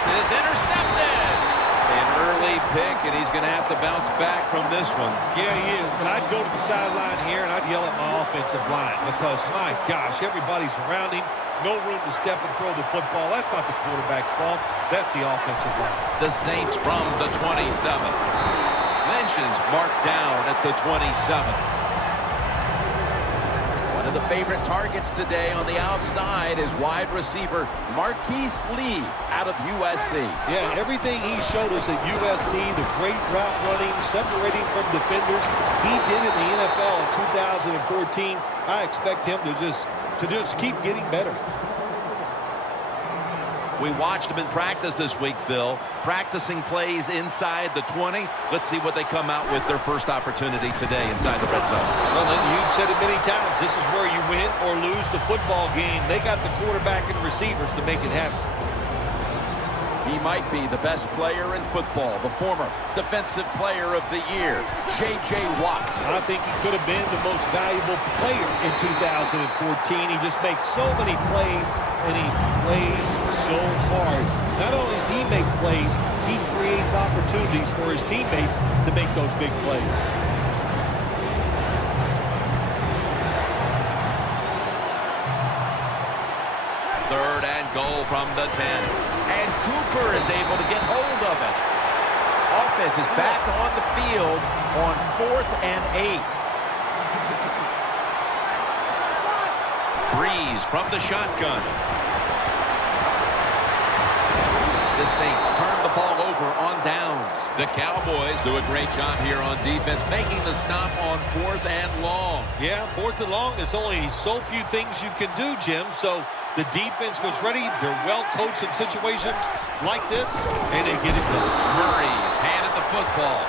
pass is intercepted. An early pick, and he's going to have to bounce back from this one. Yeah, he is, but I'd go to the sideline here, and I'd yell at my offensive line because, my gosh, everybody's around him. No room to step and throw the football. That's not the quarterback's fault. That's the offensive line. The Saints from the 27. Lynch is marked down at the 27. One of the favorite targets today on the outside is wide receiver Marquise Lee out of USC. Yeah, everything he showed us at USC, the great route running, separating from defenders, he did in the NFL in 2014. I expect him to just keep getting better. We watched him in practice this week, Phil, practicing plays inside the 20. Let's see what they come out with their first opportunity today inside the red zone. Well, you've said it many times. This is where you win or lose the football game. They got the quarterback and receivers to make it happen. He might be the best player in football, the former Defensive Player of the Year, J.J. Watt. I think he could have been the most valuable player in 2014. He just makes so many plays, and he plays so hard. Not only does he make plays, he creates opportunities for his teammates to make those big plays. Third and goal from the 10. And Cooper is able to get hold of it. Offense is back on the field on 4th and 8. Breeze from the shotgun. The Saints turn the ball over on downs. The Cowboys do a great job here on defense, making the stop on 4th and long. Yeah, 4th and long, there's only so few things you can do, Jim. So the defense was ready. They're well coached in situations like this, and they get it done. Murray's handed the football.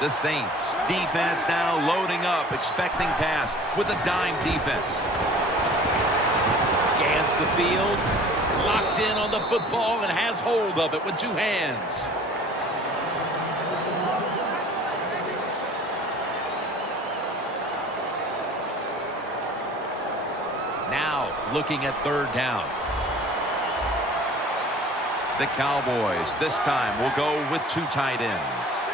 The Saints defense now loading up, expecting pass with a dime defense. Scans the field, locked in on the football, and has hold of it with 2 hands. Now looking at 3rd down. The Cowboys this time will go with 2 tight ends.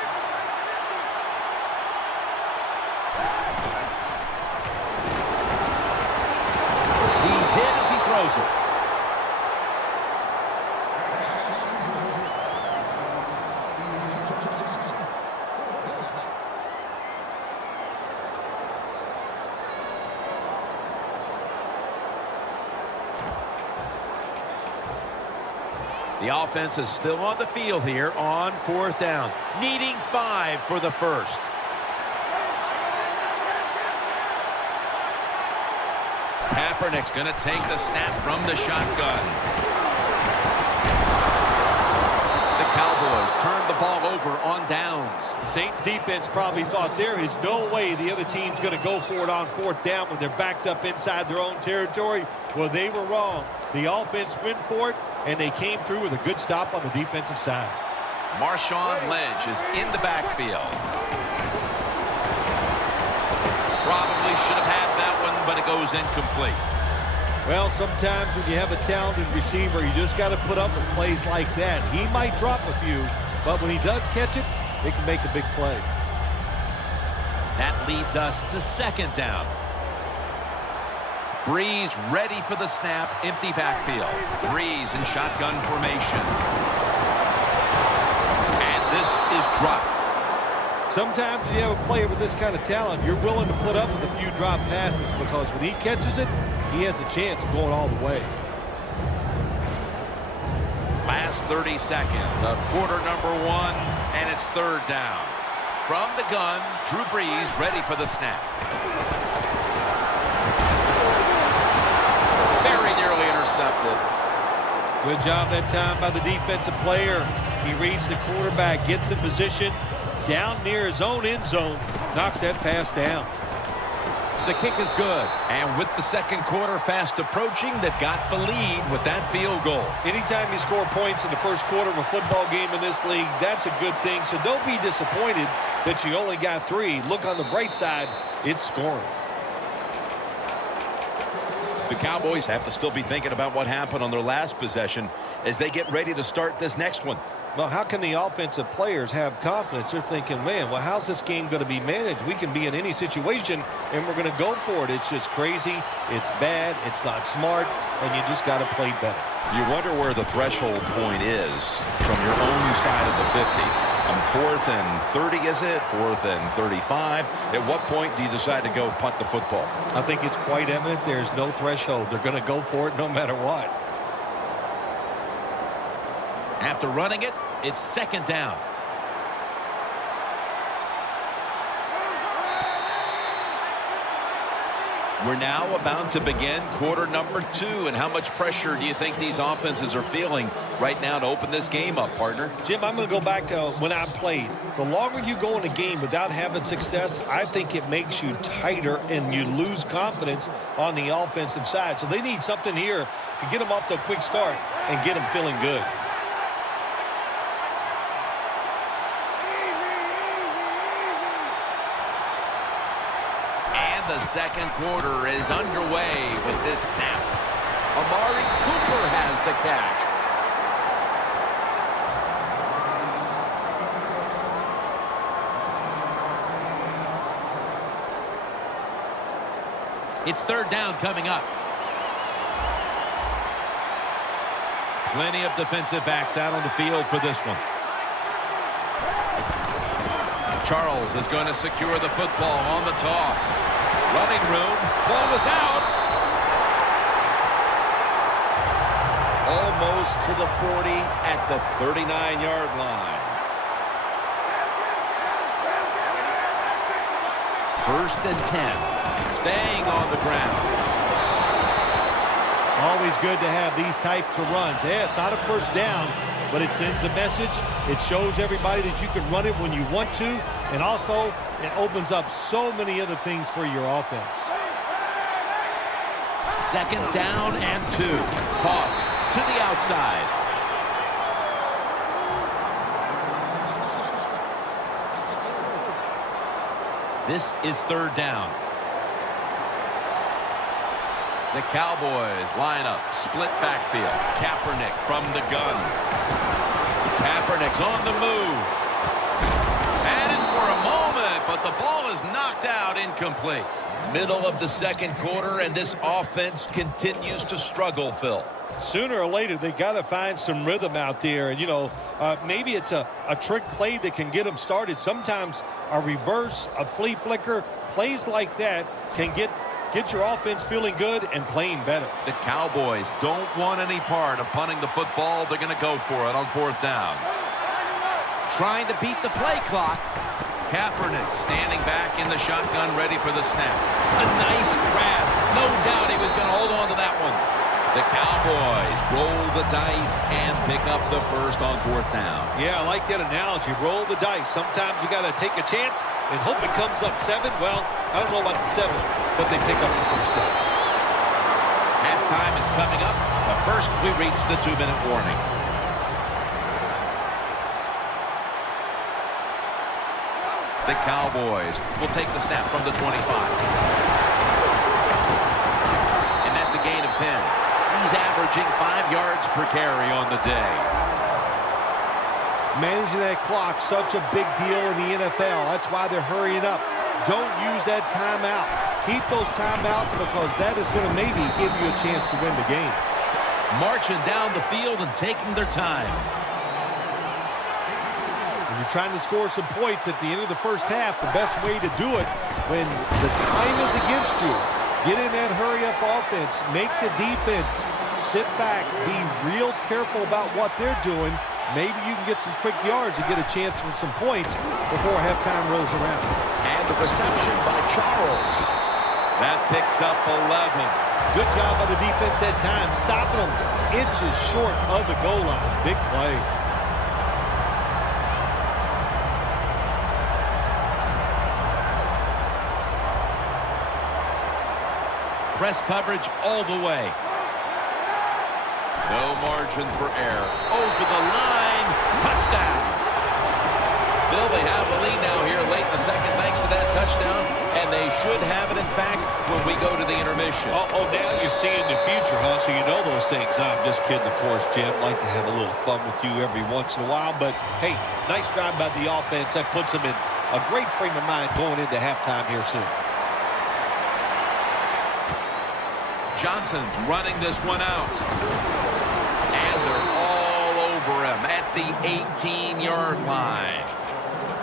He's hit as he throws it. The offense is still on the field here on 4th down, needing 5 for the first. Kaepernick's going to take the snap from the shotgun. The Cowboys turn the ball over on downs. The Saints defense probably thought there is no way the other team's going to go for it on 4th down when they're backed up inside their own territory. Well, they were wrong. The offense went for it, and they came through with a good stop on the defensive side. Marshawn Lynch is in the backfield. Probably should have had that one, but it goes incomplete. Well, sometimes when you have a talented receiver, you just got to put up with plays like that. He might drop a few, but when he does catch it, they can make a big play. That leads us to 2nd down. Breeze ready for the snap, empty backfield. Breeze in shotgun formation. And this is dropped. Sometimes when you have a player with this kind of talent, you're willing to put up with a few drop passes because when he catches it, he has a chance of going all the way. Last 30 seconds of quarter number 1, and it's 3rd down. From the gun, Drew Brees ready for the snap. Very nearly intercepted. Good job that time by the defensive player. He reads the quarterback, gets in position, down near his own end zone, knocks that pass down. The kick is good. And with the 2nd quarter fast approaching, they've got the lead with that field goal. Anytime you score points in the 1st quarter of a football game in this league, that's a good thing. So don't be disappointed. that you only got 3. Look on the bright side, it's scoring. The Cowboys have to still be thinking about what happened on their last possession as they get ready to start this next one. Well, how can the offensive players have confidence? They're thinking, man, well, how's this game going to be managed? We can be in any situation, and we're going to go for it. It's just crazy. It's bad. It's not smart, and you just got to play better. You wonder where the threshold point is from your own side of the 50. 4th and 30, is it? 4th and 35. At what point do you decide to go punt the football? I think it's quite evident there's no threshold. They're going to go for it no matter what. After running it, it's 2nd down. We're now about to begin quarter number 2. And how much pressure do you think these offenses are feeling right now to open this game up, partner? Jim, I'm going to go back to when I played. The longer you go in a game without having success, I think it makes you tighter and you lose confidence on the offensive side. So they need something here to get them off to a quick start and get them feeling good. The second quarter is underway with this snap. Amari Cooper has the catch. It's 3rd down coming up. Plenty of defensive backs out on the field for this one. Charles is going to secure the football on the toss. Running room. Ball is out. Almost to the 40 at the 39-yard line. 1st and 10. Staying on the ground. Always good to have these types of runs. Yeah, it's not a first down, but it sends a message. It shows everybody that you can run it when you want to, and also it opens up so many other things for your offense. 2nd down and 2. Toss to the outside. This is 3rd down. The Cowboys line up, split backfield. Kaepernick from the gun. Kaepernick's on the move. Had it for a moment, but the ball is knocked out, incomplete. Middle of the second quarter, and this offense continues to struggle, Phil. Sooner or later, they got to find some rhythm out there. And, you know, maybe it's a trick play that can get them started. Sometimes a reverse, a flea flicker, plays like that can get your offense feeling good and playing better. The Cowboys don't want any part of punting the football. They're going to go for it on 4th down. Trying to beat the play clock. Kaepernick standing back in the shotgun, ready for the snap. A nice grab. No doubt he was going to hold on to that one. The Cowboys roll the dice and pick up the first on 4th down. Yeah, I like that analogy. Roll the dice. Sometimes you got to take a chance and hope it comes up 7. Well, I don't know about the 7, but they pick up the first down. Halftime is coming up, but first we reach the 2-minute warning. The Cowboys will take the snap from the 25. And that's a gain of 10. He's averaging 5 yards per carry on the day. Managing that clock, such a big deal in the NFL. That's why they're hurrying up. Don't use that timeout. Keep those timeouts because that is going to maybe give you a chance to win the game. Marching down the field and taking their time. When you're trying to score some points at the end of the first half, the best way to do it when the time is against you, get in that hurry-up offense, make the defense sit back, be real careful about what they're doing. Maybe you can get some quick yards and get a chance for some points before halftime rolls around. And the reception by Charles. That picks up 11. Good job by the defense that time, stopping them inches short of the goal line. Big play. Press coverage all the way. No margin for error. Over the line. Touchdown. Phil, they have the lead now here late touchdown, and they should have it, in fact, when we go to the intermission. Oh, now you're seeing the future, huh? So you know those things. No, I'm just kidding, of course, Jim. Like to have a little fun with you every once in a while. But, hey, nice drive by the offense. That puts them in a great frame of mind going into halftime here soon. Johnson's running this one out. And they're all over him at the 18-yard line.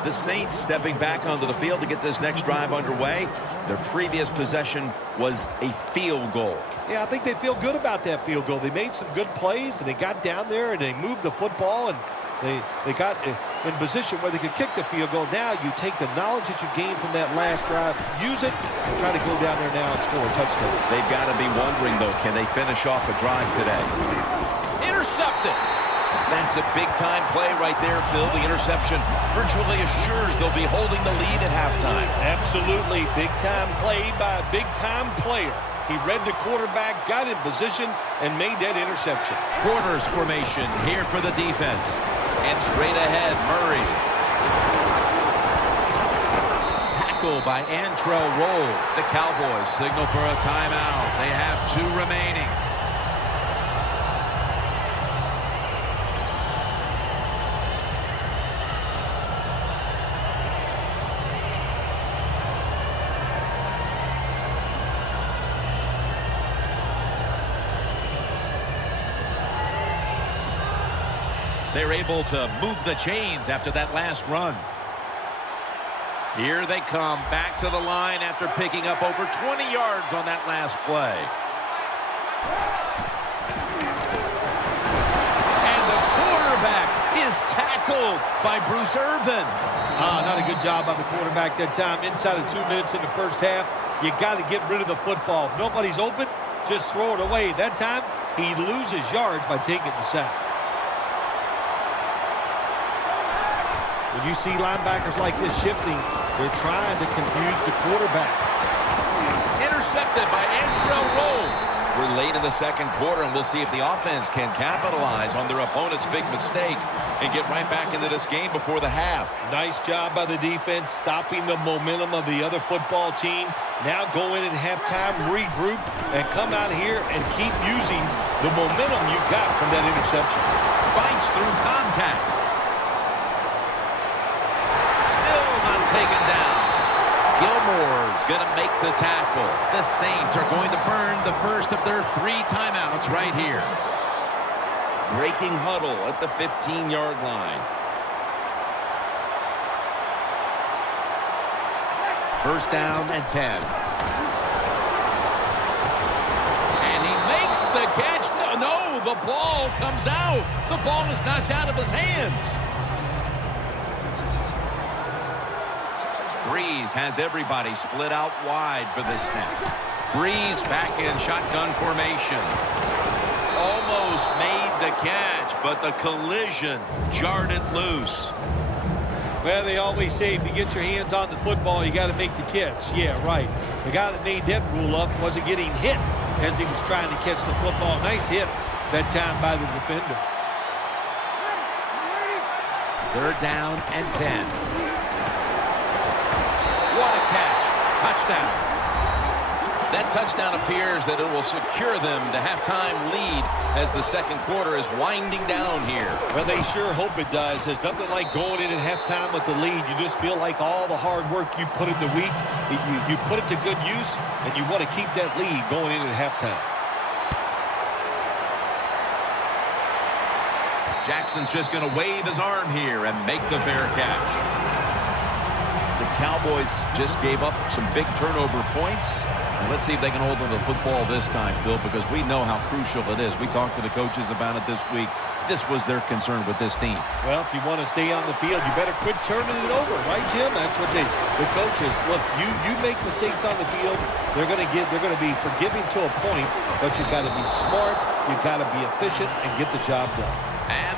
The Saints stepping back onto the field to get this next drive underway. Their previous possession was a field goal. Yeah, I think they feel good about that field goal. They made some good plays, and they got down there, and they moved the football, and they got in position where they could kick the field goal. Now you take the knowledge that you gained from that last drive, use it, and try to go down there now and score a touchdown. They've got to be wondering, though, can they finish off a drive today? Intercepted. That's a big-time play right there, Phil. The interception virtually assures they'll be holding the lead at halftime. Absolutely. Big-time play by a big-time player. He read the quarterback, got in position, and made that interception. Quarters formation here for the defense. And straight ahead, Murray. Tackle by Antrell Roll. The Cowboys signal for a timeout. They have 2 remaining. They're able to move the chains after that last run. Here they come back to the line after picking up over 20 yards on that last play. And the quarterback is tackled by Bruce Irvin. Not a good job by the quarterback that time. Inside of 2 minutes in the first half, you got to get rid of the football. If nobody's open, just throw it away. That time, he loses yards by taking the sack. When you see linebackers like this shifting, they're trying to confuse the quarterback. Intercepted by Antrell Roll. We're late in the second quarter, and we'll see if the offense can capitalize on their opponent's big mistake and get right back into this game before the half. Nice job by the defense, stopping the momentum of the other football team. Now go in at halftime, regroup, and come out here and keep using the momentum you got from that interception. Bites through contact. Taken down. Gilmore's going to make the tackle. The Saints are going to burn the first of their 3 timeouts right here. Breaking huddle at the 15-yard line. First down and 10. And he makes the catch. No, the ball comes out. The ball is knocked out of his hands. Breeze has everybody split out wide for this snap. Breeze back in shotgun formation. Almost made the catch, but the collision jarred it loose. Well, they always say if you get your hands on the football, you got to make the catch. Yeah, right. The guy that made that rule up wasn't getting hit as he was trying to catch the football. Nice hit that time by the defender. Third down and 10. What a catch. Touchdown. That touchdown appears that it will secure them to halftime lead as the second quarter is winding down here. Well, they sure hope it does. There's nothing like going in at halftime with the lead. You just feel like all the hard work you put in the week, you put it to good use, and you want to keep that lead going in at halftime. Jackson's just going to wave his arm here and make the fair catch. The Cowboys just gave up some big turnover points. And let's see if they can hold on to the football this time, Phil, because we know how crucial it is. We talked to the coaches about it this week. This was their concern with this team. Well, if you want to stay on the field, you better quit turning it over, right, Jim? That's what the coaches look. You make mistakes on the field, they're going to be forgiving to a point, but you got to be smart, you got to be efficient, and get the job done. And